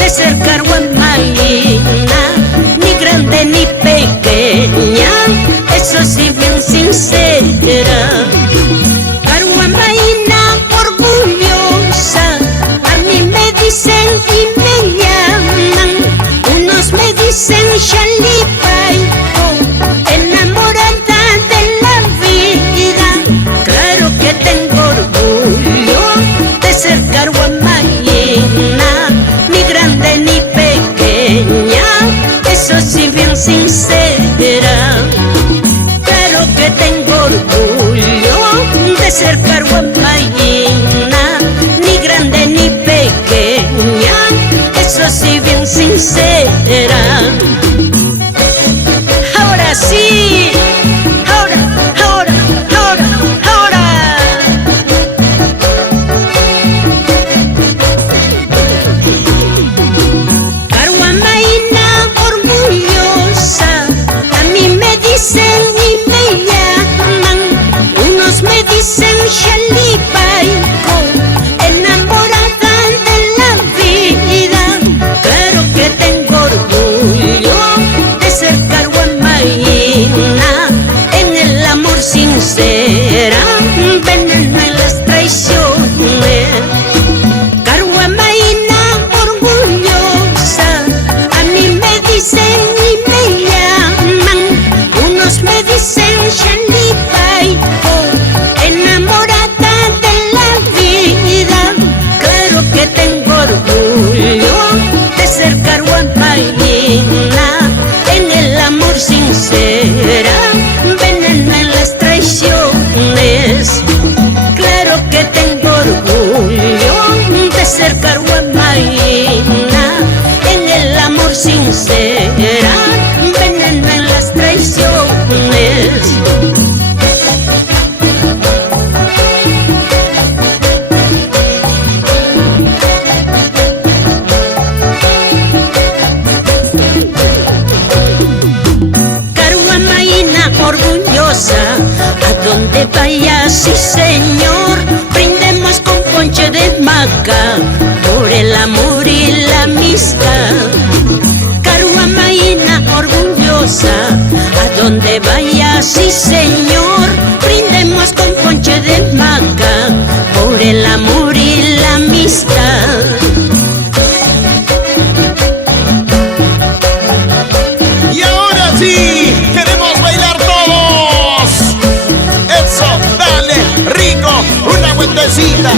de ser Caruamaina, ni grande ni pequeña, eso sí bien sincera. Caruamaina orgullosa, a mí me dicen y me llaman, unos me dicen Xalipayco, enamorada de la vida. Claro que tengo orgullo de ser Caruamaina, ni grande ni pequeña, eso sí bien sincera. Claro que tengo orgullo de ser Caruamaina, ni grande ni pequeña, eso sí bien sincera. Ahora sí, ahora. Caruamaina orgullosa, a mí me dicen y me llaman, unos me dicen Xalipayco, enamorada de la vida. Claro que tengo orgullo de ser Caruamaina, en el amor sincera, veneno en las traiciones. Caruamaina orgullosa, a mí me dicen y me llaman, unos me dicen Xalipayco, enamorada de la vida. Claro que tengo orgullo de ser Caruamaina, en el amor sincera, veneno en las traiciones. Claro que tengo orgullo de ser Caruamaina, en el amor sincera, veneno en las traiciones. Caruamaina orgullosa, a donde vaya, sí señor, brindemos con ponche de maca, por el amor y la amistad. Caruamaina orgullosa, a donde vaya, sí señor, brindemos con ponche de maca, por el amor y la amistad. Y ahora sí, queremos bailar todos. Eso, dale, rico, una vueltecita.